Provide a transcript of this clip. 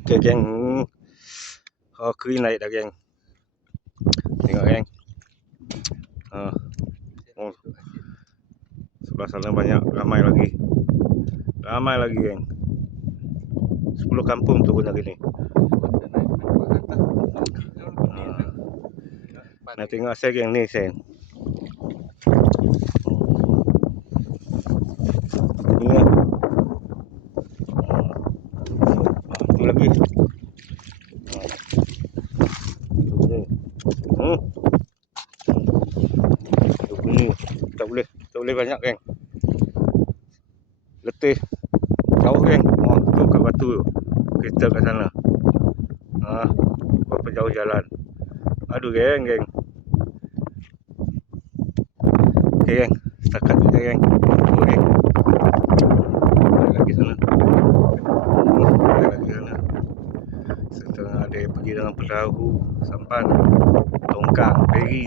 Okey geng. Keri naik dah geng. Tengok geng. Sebelah sana banyak, ramai lagi. Ramai lagi geng. 10 kampung turun hari ni. Nak tengok saya geng ni saya. Ni tu lagi. Ni. Tak boleh banyak geng. Letih. Jauh geng. Tu kat batu tu. Kereta kat sana. Berapa jauh jalan. Aduh geng. Okey geng. Setakat tu je geng. Okey. Lagi sana. Lagi sana. Setengah ada pergi dengan perahu sampan, tongkang, feri.